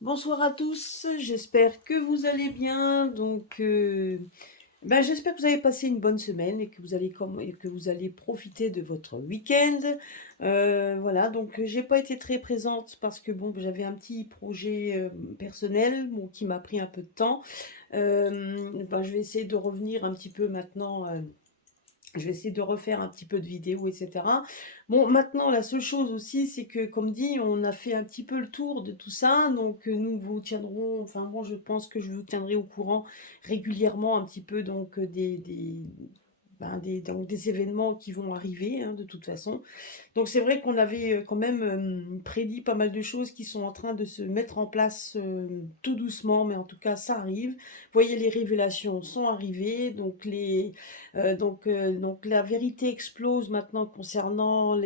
Bonsoir à tous, j'espère que vous allez bien. J'espère que vous avez passé une bonne semaine et que et que vous allez profiter de votre week-end. Voilà, j'ai pas été très présente parce que bon, j'avais un petit projet personnel bon, qui m'a pris un peu de temps. Je vais essayer de revenir un petit peu maintenant. Je vais essayer de refaire un petit peu de vidéos, etc. Bon, maintenant, la seule chose aussi, c'est que, comme dit, on a fait un petit peu le tour de tout ça. Nous vous tiendrons, enfin, moi, je pense que je vous tiendrai au courant régulièrement un petit peu, donc des événements qui vont arriver, hein, de toute façon. Donc c'est vrai qu'on avait quand même prédit pas mal de choses qui sont en train de se mettre en place tout doucement, mais en tout cas ça arrive. Vous voyez, les révélations sont arrivées, donc la vérité explose maintenant concernant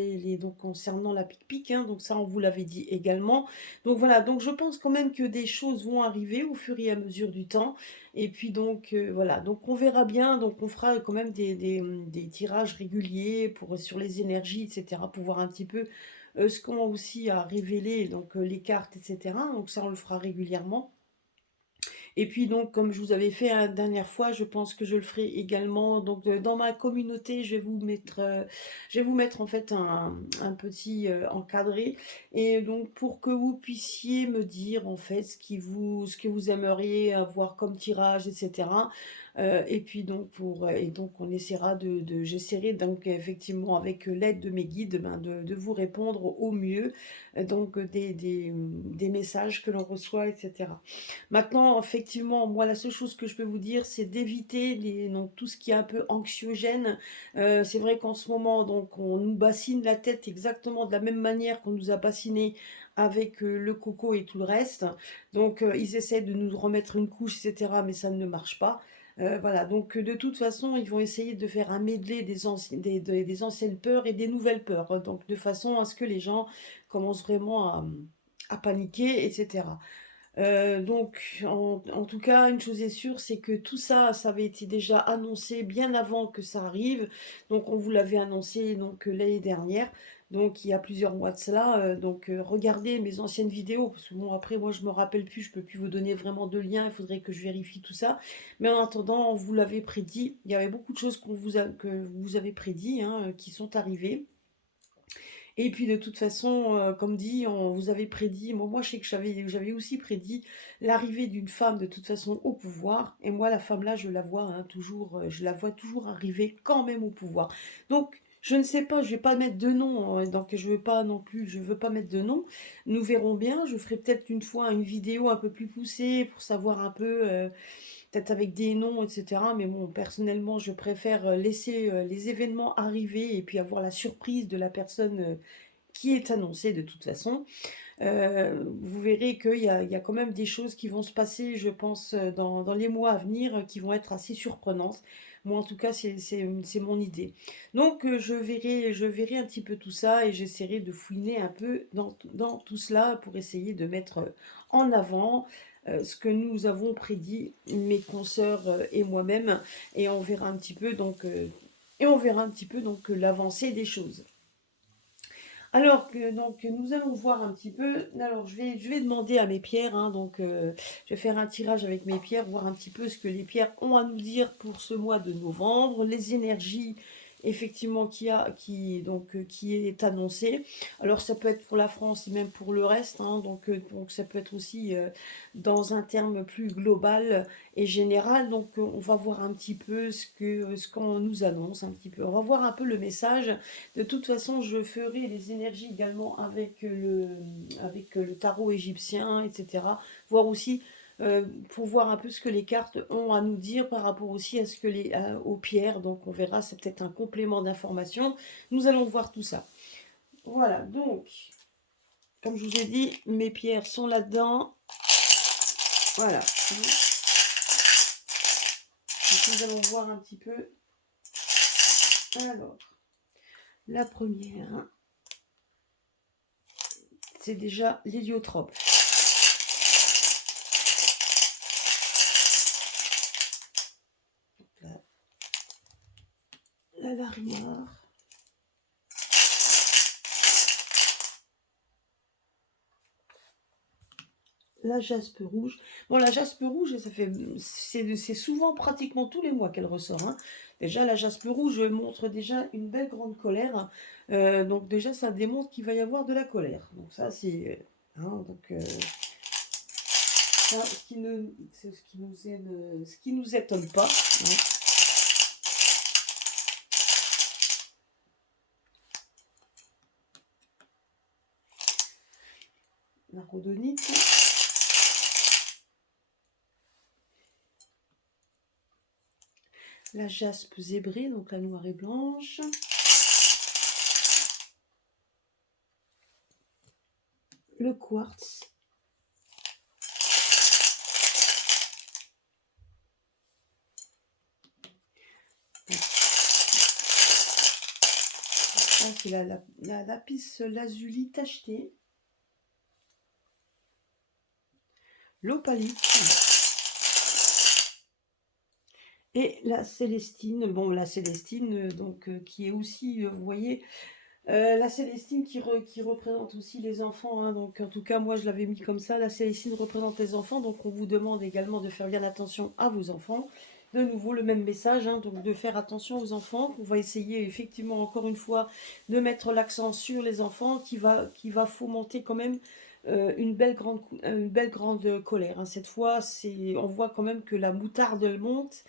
concernant la pic-pic, hein, donc ça on vous l'avait dit également. Donc voilà, donc je pense quand même que des choses vont arriver au fur et à mesure du temps. Et puis voilà, donc on verra bien, donc on fera quand même des tirages réguliers sur les énergies, etc., pour voir un petit peu ce qu'on a aussi à révéler, les cartes, etc. Donc ça, on le fera régulièrement. Et puis donc, comme je vous avais fait la dernière fois, je pense que je le ferai également. Dans ma communauté, je vais vous mettre en fait un petit encadré. Et donc, pour que vous puissiez me dire en fait ce que vous aimeriez avoir comme tirage, etc. Et puis et donc on essaiera j'essaierai donc effectivement avec l'aide de mes guides, de vous répondre au mieux, des messages que l'on reçoit, etc. Maintenant, effectivement, moi, la seule chose que je peux vous dire, c'est d'éviter donc, tout ce qui est un peu anxiogène. C'est vrai qu'en ce moment, donc, on nous bassine la tête exactement de la même manière qu'on nous a bassiné avec le coco et tout le reste. Ils essaient de nous remettre une couche, etc., mais ça ne marche pas. Voilà, de toute façon, ils vont essayer de faire un medley des anciennes peurs et des nouvelles peurs, donc de façon à ce que les gens commencent vraiment à paniquer, etc. En tout cas, une chose est sûre, c'est que tout ça, ça avait été déjà annoncé bien avant que ça arrive. Donc, on vous l'avait annoncé l'année dernière. Donc, il y a plusieurs mois de cela. Regardez mes anciennes vidéos, parce que bon, après, moi, je me rappelle plus, je peux plus vous donner vraiment de liens. Il faudrait que je vérifie tout ça. Mais en attendant, on vous l'avait prédit. Il y avait beaucoup de choses que vous avez prédit, hein, qui sont arrivées. Et puis de toute façon, comme dit, on vous avait prédit, moi je sais que j'avais aussi prédit l'arrivée d'une femme de toute façon au pouvoir. Et moi la femme là, je la vois hein, toujours, je la vois toujours arriver quand même au pouvoir. Donc je ne sais pas, je vais pas mettre de nom, donc je veux pas non plus, je veux pas mettre de nom. Nous verrons bien. Je ferai peut-être une fois une vidéo un peu plus poussée pour savoir un peu. Peut-être avec des noms, etc. Mais bon, personnellement, je préfère laisser les événements arriver et puis avoir la surprise de la personne qui est annoncée de toute façon. Vous verrez qu'il y a quand même des choses qui vont se passer, je pense, dans les mois à venir, qui vont être assez surprenantes. Moi, en tout cas, c'est mon idée. Je verrai un petit peu tout ça et j'essaierai de fouiner un peu dans tout cela pour essayer de mettre en avant ce que nous avons prédit, mes consoeurs et moi-même, et on verra un petit peu l'avancée des choses. Nous allons voir un petit peu. Alors je vais demander à mes pierres, hein, je vais faire un tirage avec mes pierres, voir un petit peu ce que les pierres ont à nous dire pour ce mois de novembre, les énergies effectivement qui est annoncé. Alors ça peut être pour la France et même pour le reste, hein, donc ça peut être aussi dans un terme plus global et général. On va voir un petit peu ce qu'on nous annonce un petit peu. On va voir un peu le message. De toute façon, je ferai les énergies également avec le tarot égyptien, etc. Voir aussi, pour voir un peu ce que les cartes ont à nous dire par rapport aussi à aux pierres. Donc on verra, c'est peut-être un complément d'information. Nous allons voir tout ça. Voilà, donc, comme je vous ai dit, mes pierres sont là-dedans. Voilà. Donc, nous allons voir un petit peu. Alors, la première, c'est déjà l'héliotrope. La larimoire. La jaspe rouge. Bon, la jaspe rouge, ça fait, c'est souvent pratiquement tous les mois qu'elle ressort, hein. Déjà, la jaspe rouge montre déjà une belle grande colère. Donc déjà, ça démontre qu'il va y avoir de la colère. Donc ça, c'est, hein, donc ça, c'est ce qui nous étonne pas, hein. La rhodonite, la jaspe zébrée, donc la noire et blanche. Le quartz. Ça, c'est la lapis lazuli tachetée. L'opalite. Et la Célestine, bon, la Célestine, donc, qui est aussi, vous voyez, la Célestine qui représente aussi les enfants, hein, donc en tout cas, moi, je l'avais mis comme ça, la Célestine représente les enfants, donc on vous demande également de faire bien attention à vos enfants. De nouveau, le même message, hein, donc de faire attention aux enfants. On va essayer effectivement, encore une fois, de mettre l'accent sur les enfants, qui va fomenter quand même une belle grande colère, hein. Cette fois, on voit quand même que la moutarde elle monte.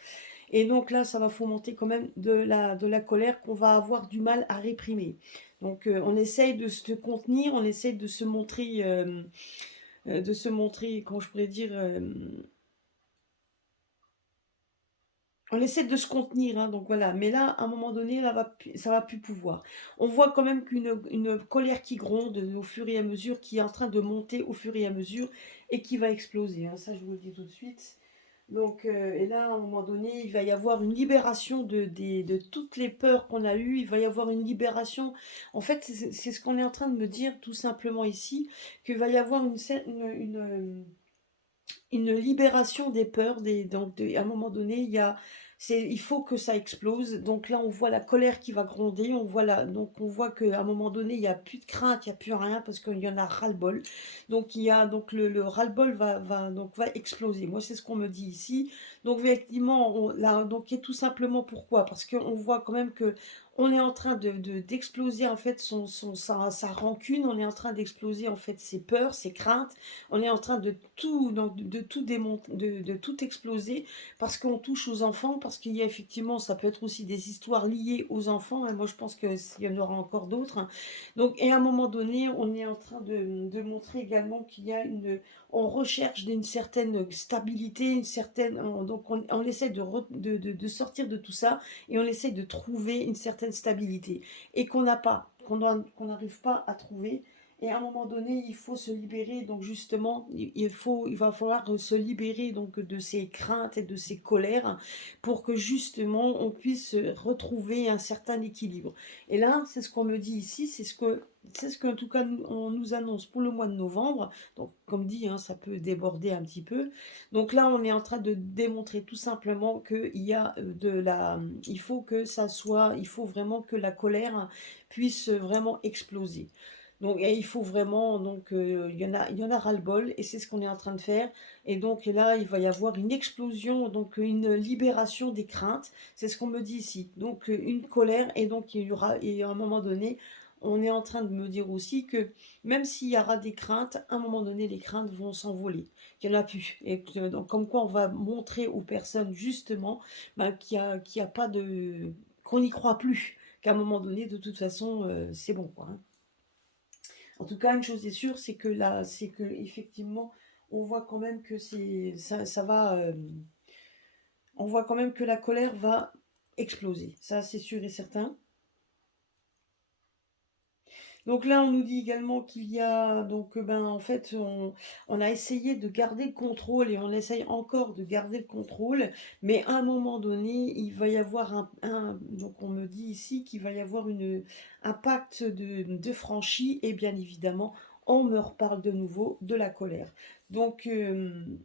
Et donc là, ça va fomenter quand même de la colère qu'on va avoir du mal à réprimer. Donc on essaye de se contenir, on essaye de se montrer, comment je pourrais dire, on essaie de se contenir, hein, donc voilà. Mais là, à un moment donné, là, ça va plus pouvoir. On voit quand même une colère qui gronde au fur et à mesure, qui est en train de monter au fur et à mesure et qui va exploser, hein. Ça, je vous le dis tout de suite. Donc, et là, à un moment donné, il va y avoir une libération de toutes les peurs qu'on a eues. Il va y avoir une libération. En fait, c'est ce qu'on est en train de me dire tout simplement ici, qu'il va y avoir une libération des peurs. Donc, à un moment donné, il faut que ça explose. Donc là, on voit la colère qui va gronder. Donc on voit qu'à un moment donné, il n'y a plus de crainte, il n'y a plus rien parce qu'il y en a ras-le-bol. Donc donc le ras-le-bol va exploser. Moi, c'est ce qu'on me dit ici. Donc effectivement, là, donc et tout simplement pourquoi? Parce qu'on voit quand même que on est en train d'exploser en fait sa rancune. On est en train d'exploser en fait ses peurs, ses craintes. On est en train de tout démonter, de tout exploser parce qu'on touche aux enfants, parce qu'il y a effectivement, ça peut être aussi des histoires liées aux enfants, et moi je pense qu'il y en aura encore d'autres, hein. Donc, et à un moment donné, on est en train de montrer également qu'il y a on recherche une certaine stabilité, donc on essaie de sortir de tout ça, et on essaie de trouver une certaine stabilité, et qu'on n'arrive pas à trouver. Et à un moment donné, il faut se libérer. Donc justement, il va falloir se libérer donc de ces craintes et de ces colères pour que justement on puisse retrouver un certain équilibre. Et là, c'est ce qu'on me dit ici, c'est ce qu'en tout cas on nous annonce pour le mois de novembre. Donc comme dit, hein, ça peut déborder un petit peu. Donc là, on est en train de démontrer tout simplement qu'il y a il faut que ça soit, il faut vraiment que la colère puisse vraiment exploser. Donc, et il faut vraiment, donc, il y en a ras-le-bol, et c'est ce qu'on est en train de faire. Et donc là, il va y avoir une explosion, donc une libération des craintes. C'est ce qu'on me dit ici. Donc, une colère, et donc il y aura, et à un moment donné, on est en train de me dire aussi que même s'il y aura des craintes, à un moment donné, les craintes vont s'envoler. Il n'y en a plus. Et donc, comme quoi, on va montrer aux personnes, justement, ben, qu'il y a pas de, qu'on n'y croit plus. Qu'à un moment donné, de toute façon, c'est bon, quoi, hein. En tout cas, une chose est sûre, c'est que effectivement, on voit quand même que ça va, on voit quand même que la colère va exploser. Ça, c'est sûr et certain. Donc là, on nous dit également qu'il y a, donc, ben, en fait, on a essayé de garder le contrôle, et on essaye encore de garder le contrôle, mais à un moment donné, il va y avoir donc on me dit ici qu'il va y avoir un pacte de franchi, et bien évidemment, on me reparle de nouveau de la colère. Donc, il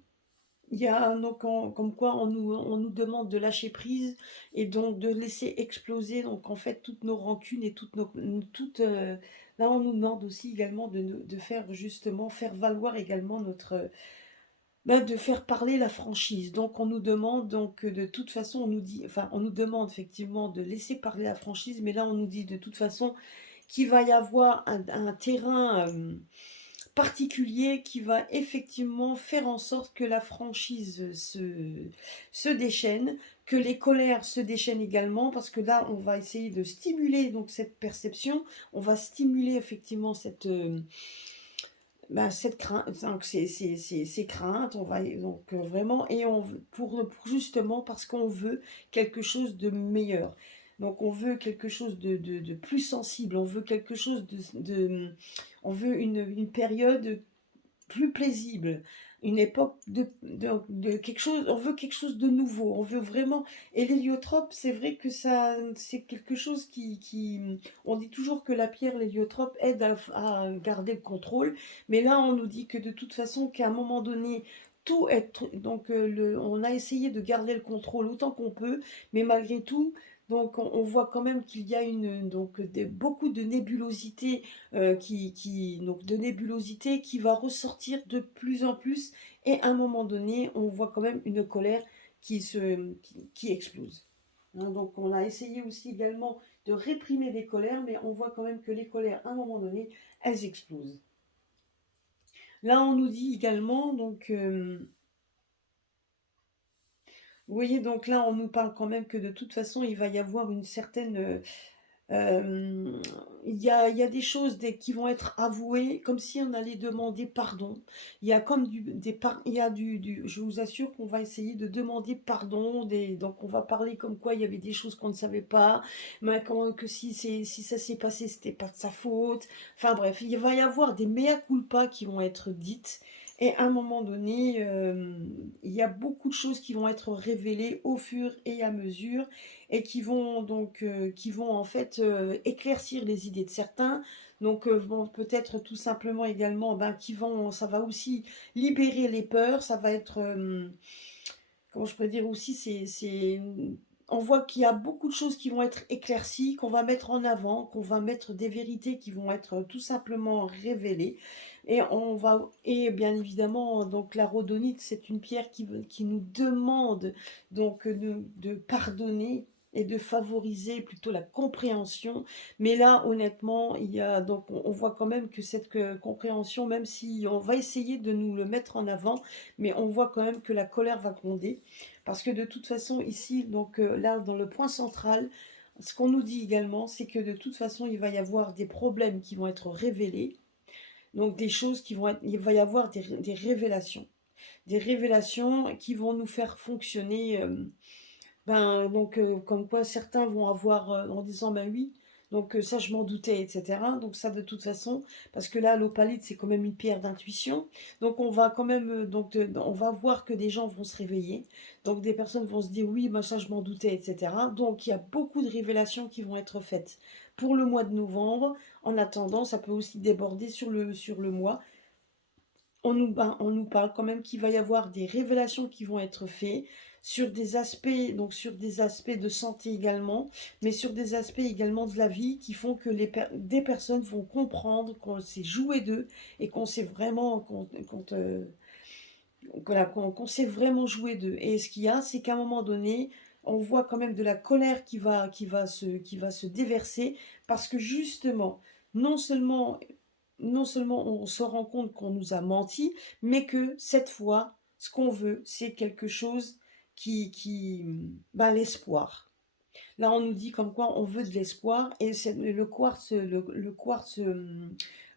y a comme quoi on nous demande de lâcher prise, et donc de laisser exploser donc en fait toutes nos rancunes et toutes Là, on nous demande aussi également de faire justement, faire valoir également notre, de faire parler la franchise. Donc on nous demande donc, de toute façon, on nous dit enfin, on nous demande effectivement de laisser parler la franchise, mais là, on nous dit de toute façon qu'il va y avoir un terrain, particulier qui va effectivement faire en sorte que la franchise se déchaîne, que les colères se déchaînent également, parce que là, on va essayer de stimuler donc cette perception, on va stimuler effectivement cette crainte, donc ces craintes, on va donc vraiment, et pour justement parce qu'on veut quelque chose de meilleur. Donc on veut quelque chose de plus sensible, on veut quelque chose on veut une période plus paisible, une époque de quelque chose, on veut quelque chose de nouveau, on veut vraiment. Et l'héliotrope, c'est vrai que ça, c'est quelque chose on dit toujours que la pierre, l'héliotrope, aide à garder le contrôle, mais là, on nous dit que de toute façon, qu'à un moment donné, tout est, donc on a essayé de garder le contrôle autant qu'on peut, mais malgré tout, donc on voit quand même qu'il y a beaucoup de nébulosité, donc de nébulosité qui va ressortir de plus en plus, et à un moment donné, on voit quand même une colère qui explose. Hein, donc on a essayé aussi également de réprimer les colères, mais on voit quand même que les colères, à un moment donné, elles explosent. Là, on nous dit également, donc, vous voyez, donc là, on nous parle quand même que de toute façon, il va y avoir une certaine, Hem, il y a des choses qui vont être avouées, comme si on allait demander pardon. Il y a comme il y a je vous assure qu'on va essayer de demander pardon, donc on va parler comme quoi il y avait des choses qu'on ne savait pas, mais que si ça s'est passé, c'était pas de sa faute. Enfin bref, il va y avoir des mea culpa qui vont être dites, et à un moment donné, il y a beaucoup de choses qui vont être révélées au fur et à mesure, et qui vont en fait, éclaircir les idées de certains. Donc, vont peut-être tout simplement également, ça va aussi libérer les peurs, ça va être, comment je pourrais dire aussi, on voit qu'il y a beaucoup de choses qui vont être éclaircies, qu'on va mettre en avant, qu'on va mettre des vérités qui vont être, tout simplement révélées, et bien évidemment, donc la rhodonite, c'est une pierre qui nous demande donc, de pardonner et de favoriser plutôt la compréhension. Mais là, honnêtement, on voit quand même que cette, compréhension, même si on va essayer de nous le mettre en avant, mais on voit quand même que la colère va gronder. Parce que de toute façon, ici, donc, là, dans le point central, ce qu'on nous dit également, c'est que de toute façon, il va y avoir des problèmes qui vont être révélés. Donc des choses il va y avoir des révélations. Des révélations qui vont nous faire fonctionner, comme quoi certains vont avoir, en disant: «Ben oui, donc ça je m'en doutais», et cetera. Donc ça, de toute façon, parce que là, l'opalite, c'est quand même une pierre d'intuition. Donc on va quand même, on va voir que des gens vont se réveiller. Donc des personnes vont se dire: «Oui, ben ça je m'en doutais», et cetera. Donc il y a beaucoup de révélations qui vont être faites pour le mois de novembre. En attendant, ça peut aussi déborder sur le mois. On nous parle quand même qu'il va y avoir des révélations qui vont être faites sur des aspects, donc sur des aspects de santé également, mais sur des aspects également de la vie, qui font que des personnes vont comprendre qu'on s'est joué d'eux, et qu'on s'est vraiment, voilà, qu'on s'est vraiment joué d'eux. Et ce qu'il y a, c'est qu'à un moment donné, on voit quand même de la colère qui va se déverser, parce que justement, non seulement non seulement on se rend compte qu'on nous a menti, mais que cette fois, ce qu'on veut, c'est quelque chose l'espoir. Là, on nous dit comme quoi on veut de l'espoir, et le quartz,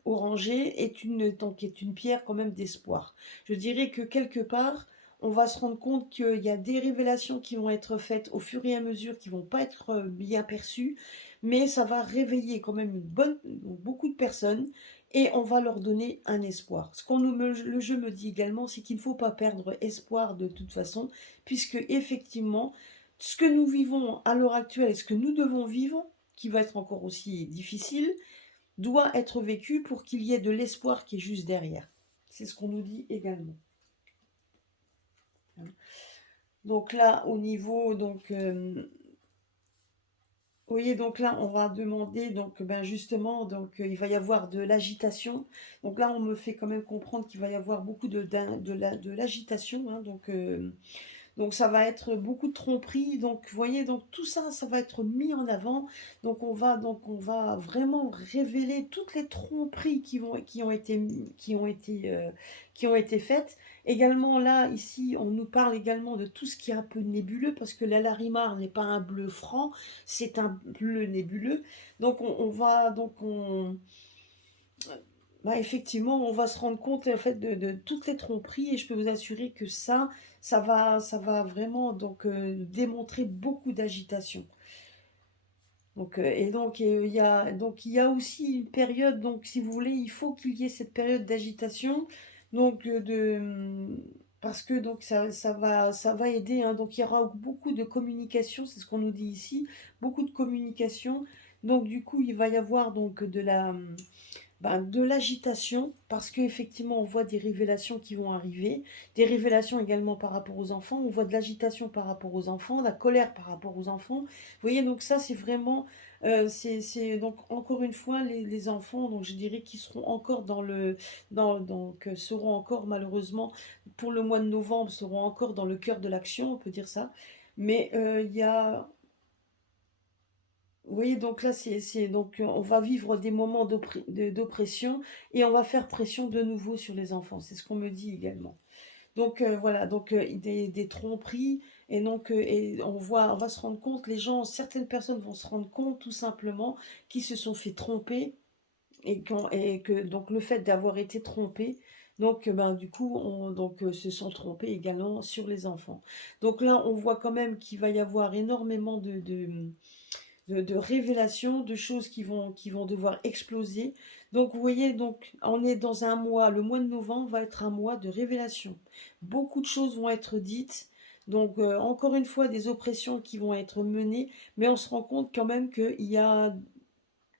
orangé est une pierre quand même d'espoir. Je dirais que quelque part, on va se rendre compte qu'il y a des révélations qui vont être faites au fur et à mesure, qui vont pas être, bien perçues, mais ça va réveiller quand même beaucoup de personnes, et on va leur donner un espoir. Le jeu me dit également, c'est qu'il ne faut pas perdre espoir de toute façon, puisque effectivement, ce que nous vivons à l'heure actuelle et ce que nous devons vivre, qui va être encore aussi difficile, doit être vécu pour qu'il y ait de l'espoir qui est juste derrière. C'est ce qu'on nous dit également. Donc là, au niveau, donc, Oui, donc là, on va demander, donc ben justement, donc il va y avoir de l'agitation. Donc là, on me fait quand même comprendre qu'il va y avoir beaucoup de l'agitation, hein, donc ça va être beaucoup de tromperies. Donc vous voyez, donc tout ça, ça va être mis en avant. Donc on va vraiment révéler toutes les tromperies qui ont été faites. Également là, ici, on nous parle également de tout ce qui est un peu nébuleux, parce que la Larimar n'est pas un bleu franc, c'est un bleu nébuleux. Donc on va donc on bah, effectivement, on va se rendre compte en fait de toutes les tromperies, et je peux vous assurer que ça va vraiment donc démontrer beaucoup d'agitation. Il y a aussi une période, donc si vous voulez, il faut qu'il y ait cette période d'agitation, donc parce que donc ça va aider, hein. Donc il y aura beaucoup de communication, c'est ce qu'on nous dit ici, beaucoup de communication. Donc du coup, il va y avoir donc de l'agitation, parce qu'effectivement, on voit des révélations qui vont arriver, des révélations également par rapport aux enfants, on voit de l'agitation par rapport aux enfants, de la colère par rapport aux enfants. Vous voyez, donc ça, c'est vraiment, donc encore une fois, les enfants, donc je dirais qu'ils seront encore seront encore malheureusement, pour le mois de novembre, seront encore dans le cœur de l'action, on peut dire ça. Mais il y a, oui, donc là, donc on va vivre des moments d'oppression, et on va faire pression de nouveau sur les enfants. C'est ce qu'on me dit également. Donc voilà, donc des tromperies, et donc et on va se rendre compte, certaines personnes vont se rendre compte tout simplement qu'ils se sont fait tromper, et que donc le fait d'avoir été trompés, donc ben du coup se sont trompés également sur les enfants. Donc là, on voit quand même qu'il va y avoir énormément de révélations, de choses qui vont devoir exploser. Donc vous voyez, donc on est dans un mois, le mois de novembre va être un mois de révélation. Beaucoup de choses vont être dites. Donc encore une fois, des oppressions qui vont être menées, mais on se rend compte quand même que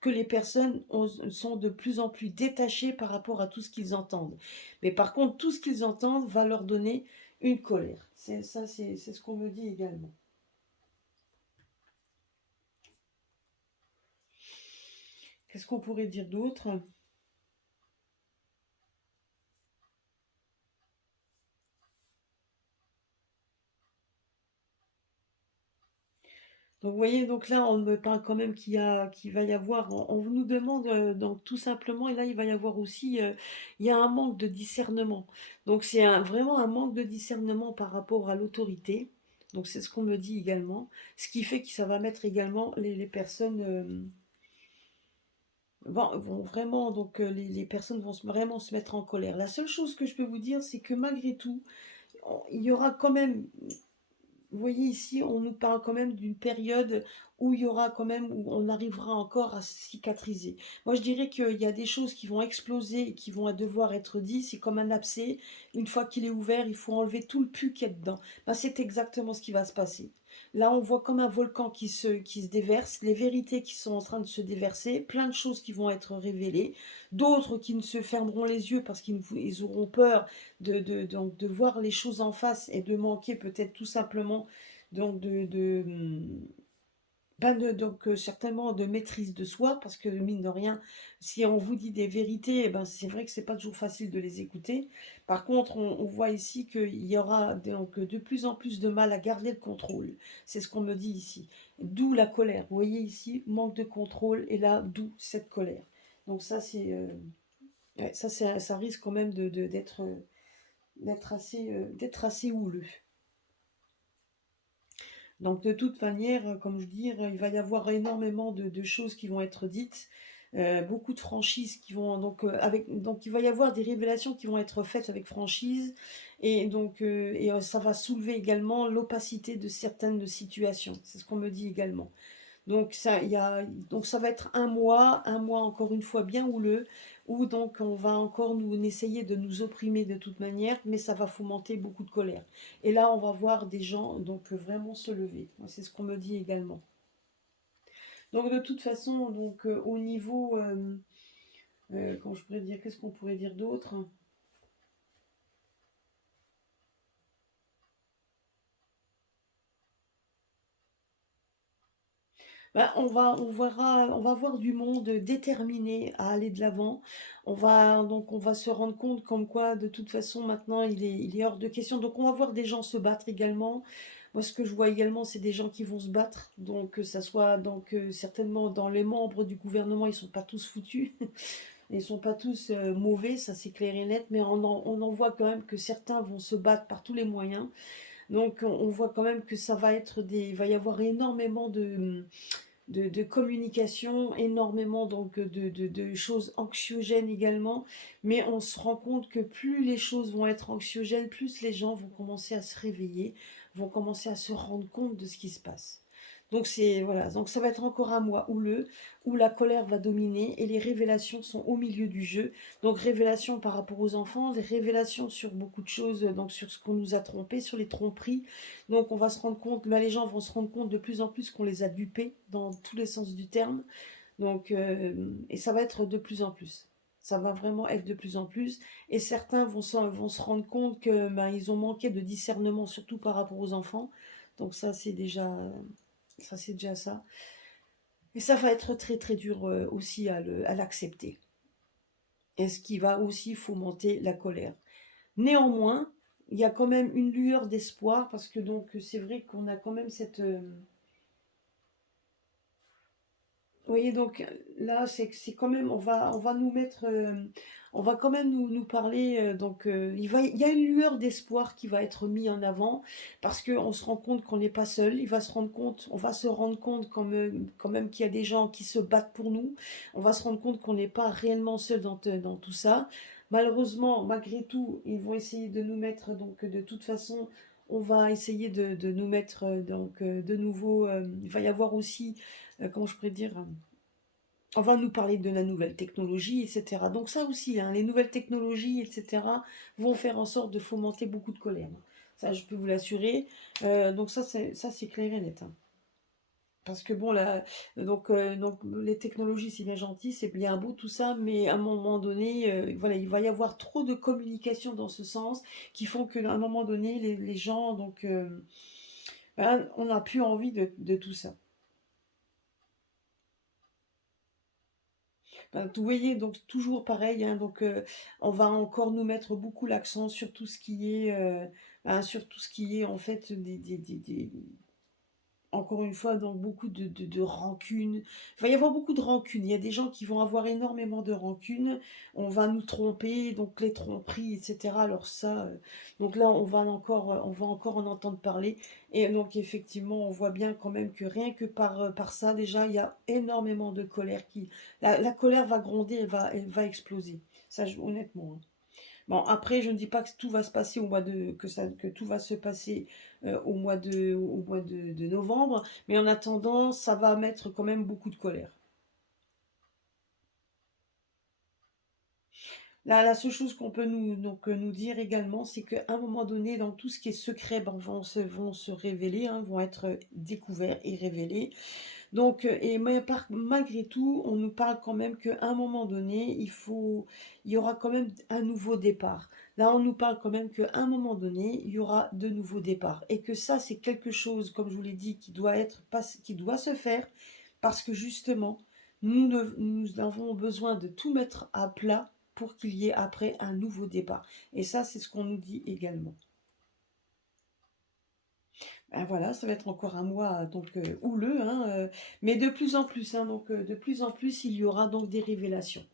les personnes sont de plus en plus détachées par rapport à tout ce qu'ils entendent. Mais par contre, tout ce qu'ils entendent va leur donner une colère. C'est ça, c'est ce qu'on me dit également. Qu'est-ce qu'on pourrait dire d'autre? Donc vous voyez, donc là, on me parle quand même qu'il va y avoir, on nous demande donc tout simplement, et là il va y avoir aussi, il y a un manque de discernement. Donc c'est vraiment un manque de discernement par rapport à l'autorité. Donc c'est ce qu'on me dit également, ce qui fait que ça va mettre également les personnes, vont vraiment, donc les personnes vont vraiment se mettre en colère. La seule chose que je peux vous dire, c'est que malgré tout, il y aura quand même, vous voyez ici, on nous parle quand même d'une période où il y aura quand même, où on arrivera encore à cicatriser. Moi, je dirais qu'il y a des choses qui vont exploser et qui vont devoir être dites. C'est comme un abcès. Une fois qu'il est ouvert, il faut enlever tout le pus qu'il y a dedans. Ben, c'est exactement ce qui va se passer. Là, on voit comme un volcan qui se déverse, les vérités qui sont en train de se déverser, plein de choses qui vont être révélées, d'autres qui ne se fermeront les yeux parce qu'ils auront peur donc de voir les choses en face, et de manquer peut-être tout simplement donc certainement de maîtrise de soi, parce que mine de rien, si on vous dit des vérités, eh ben, c'est vrai que c'est pas toujours facile de les écouter. Par contre, on voit ici qu'il y aura donc de plus en plus de mal à garder le contrôle. C'est ce qu'on me dit ici. D'où la colère. Vous voyez ici, manque de contrôle, et là, d'où cette colère. Donc ça, ouais, ça risque quand même d'être assez houleux. Donc de toute manière, comme je dis, il va y avoir énormément de choses qui vont être dites, beaucoup de franchises qui vont donc il va y avoir des révélations qui vont être faites avec franchise, et ça va soulever également l'opacité de certaines situations. C'est ce qu'on me dit également. Donc ça va être un mois encore une fois bien houleux, où donc on va encore essayer de nous opprimer de toute manière, mais ça va fomenter beaucoup de colère. Et là, on va voir des gens donc vraiment se lever. Moi, c'est ce qu'on me dit également. Donc de toute façon, donc au niveau, comment je pourrais dire, qu'est-ce qu'on pourrait dire d'autre? Bah, on va voir du monde déterminé à aller de l'avant. On va se rendre compte comme quoi, de toute façon, maintenant, il est hors de question. Donc, on va voir des gens se battre également. Moi, ce que je vois également, c'est des gens qui vont se battre. Donc, que ça soit certainement dans les membres du gouvernement, ils sont pas tous foutus. Ils sont pas tous mauvais, ça c'est clair et net. Mais on en voit quand même que certains vont se battre par tous les moyens. Donc, on voit quand même que ça va être il va y avoir énormément de communication, énormément de choses anxiogènes également, mais on se rend compte que plus les choses vont être anxiogènes, plus les gens vont commencer à se réveiller, vont commencer à se rendre compte de ce qui se passe. Donc c'est voilà, donc ça va être encore un mois houleux où la colère va dominer et les révélations sont au milieu du jeu. Donc révélations par rapport aux enfants, des révélations sur beaucoup de choses, donc sur ce qu'on nous a trompés, sur les tromperies. Donc on va se rendre compte, les gens vont se rendre compte de plus en plus qu'on les a dupés dans tous les sens du terme. Donc et ça va être de plus en plus. Ça va vraiment être de plus en plus. Et certains vont se rendre compte que ils ont manqué de discernement, surtout par rapport aux enfants. Donc ça c'est déjà ça. Et ça va être très très dur aussi à l'accepter. Et ce qui va aussi fomenter la colère. Néanmoins, il y a quand même une lueur d'espoir parce que donc c'est vrai qu'on a quand même vous voyez, donc là, c'est quand même, on va nous mettre, on va quand même nous parler, il y a une lueur d'espoir qui va être mise en avant, parce qu'on se rend compte qu'on n'est pas seul, on va se rendre compte quand même qu'il y a des gens qui se battent pour nous, on va se rendre compte qu'on n'est pas réellement seul dans tout ça. Malheureusement, malgré tout, ils vont essayer de nous mettre, donc de toute façon, on va essayer de nous mettre, de nouveau, il va y avoir aussi comment je pourrais dire, on va nous parler de la nouvelle technologie, etc. Donc ça aussi, hein, les nouvelles technologies, etc., vont faire en sorte de fomenter beaucoup de colère. Ça, je peux vous l'assurer. Donc ça, c'est clair et net, hein. Parce que bon, là, donc les technologies, c'est bien gentil, c'est bien beau tout ça, mais à un moment donné, voilà, il va y avoir trop de communication dans ce sens qui font qu'à un moment donné, les gens, on n'a plus envie de tout ça. Vous voyez, donc toujours pareil, hein, on va encore nous mettre beaucoup l'accent sur tout ce qui est, sur tout ce qui est en fait encore une fois, donc beaucoup de rancune. Il va y avoir beaucoup de rancune. Il y a des gens qui vont avoir énormément de rancune. On va nous tromper, donc les tromperies, etc. Alors ça, donc là, on va encore en entendre parler. Et donc effectivement, on voit bien quand même que rien que par ça, déjà, il y a énormément de colère la colère va gronder, elle va exploser. Ça, honnêtement, hein. Bon, après, je ne dis pas que tout va se passer que tout va se passer au mois de novembre, mais en attendant, ça va mettre quand même beaucoup de colère. La seule chose qu'on peut nous dire également, c'est qu'à un moment donné, dans tout ce qui est secret, vont se révéler, hein, vont être découverts et révélés. Malgré tout, on nous parle quand même qu'à un moment donné, il y aura quand même un nouveau départ. Là, on nous parle quand même qu'à un moment donné, il y aura de nouveaux départs. Et que ça, c'est quelque chose, comme je vous l'ai dit, qui doit se faire parce que justement, nous avons besoin de tout mettre à plat pour qu'il y ait après un nouveau départ. Et ça, c'est ce qu'on nous dit également. Ben voilà, ça va être encore un mois houleux, hein, mais de plus en plus, hein, de plus en plus, il y aura donc des révélations.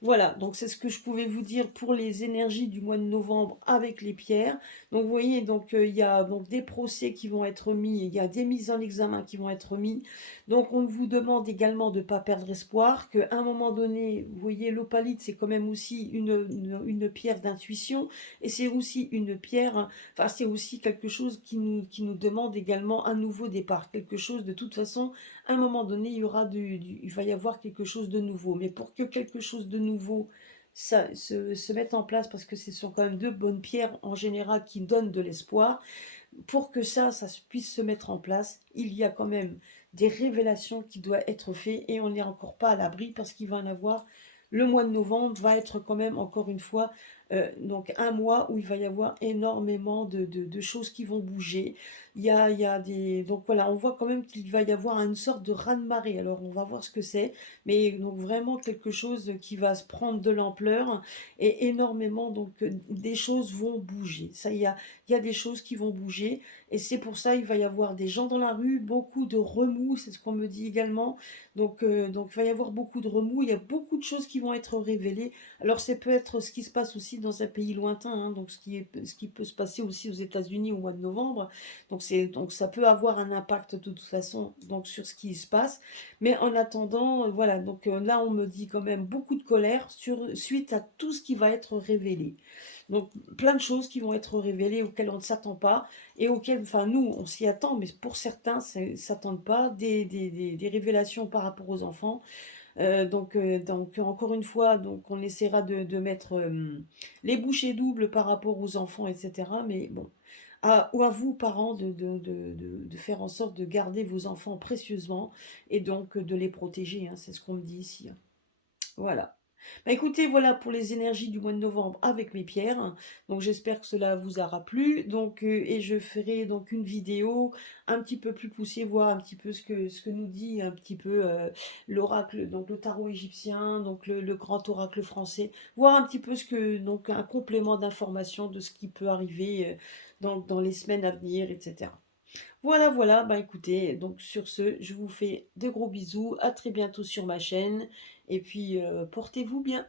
Voilà, donc c'est ce que je pouvais vous dire pour les énergies du mois de novembre avec les pierres. Donc vous voyez, il y a donc des procès qui vont être mis, il y a des mises en examen qui vont être mis. Donc on vous demande également de ne pas perdre espoir, qu'à un moment donné, vous voyez, l'opalite, c'est quand même aussi une pierre d'intuition, et c'est aussi une pierre, hein, enfin c'est aussi quelque chose qui nous demande également un nouveau départ, quelque chose de toute façon à un moment donné, il va y avoir quelque chose de nouveau. Mais pour que quelque chose de nouveau se mette en place, parce que ce sont quand même deux bonnes pierres en général qui donnent de l'espoir, pour que ça puisse se mettre en place, il y a quand même des révélations qui doivent être faites et on n'est encore pas à l'abri parce qu'il va en avoir. Le mois de novembre va être quand même, encore une fois, donc un mois où il va y avoir énormément de choses qui vont bouger. il y a des donc voilà, on voit quand même qu'il va y avoir une sorte de raz-de-marée. Alors on va voir ce que c'est, mais donc vraiment quelque chose qui va se prendre de l'ampleur et énormément donc des choses vont bouger. Ça, il y a des choses qui vont bouger et c'est pour ça, il va y avoir des gens dans la rue, beaucoup de remous, c'est ce qu'on me dit également. Donc il va y avoir beaucoup de remous, il y a beaucoup de choses qui vont être révélées. Alors, ça peut être ce qui se passe aussi dans un pays lointain, hein, donc ce qui peut se passer aussi aux États-Unis au mois de novembre. Donc ça peut avoir un impact de toute façon donc sur ce qui se passe. Mais en attendant, voilà, donc là, on me dit quand même beaucoup de colère suite à tout ce qui va être révélé. Donc plein de choses qui vont être révélées auxquelles on ne s'attend pas et auxquelles, enfin nous, on s'y attend, mais pour certains, ne s'attendent pas, des révélations par rapport aux enfants. Donc encore une fois, donc on essaiera de mettre, les bouchées doubles par rapport aux enfants et cetera, mais bon, à vous parents de faire en sorte de garder vos enfants précieusement et donc de les protéger, hein, c'est ce qu'on me dit ici, hein. Voilà. Bah, écoutez, voilà pour les énergies du mois de novembre avec mes pierres. Donc j'espère que cela vous aura plu. Et je ferai donc une vidéo un petit peu plus poussée, voir un petit peu ce que nous dit un petit peu l'oracle, donc le tarot égyptien, donc le grand oracle français, voir un petit peu donc un complément d'information de ce qui peut arriver dans les semaines à venir, etc. Voilà, voilà, bah écoutez, donc sur ce, je vous fais de gros bisous, à très bientôt sur ma chaîne, et puis portez-vous bien.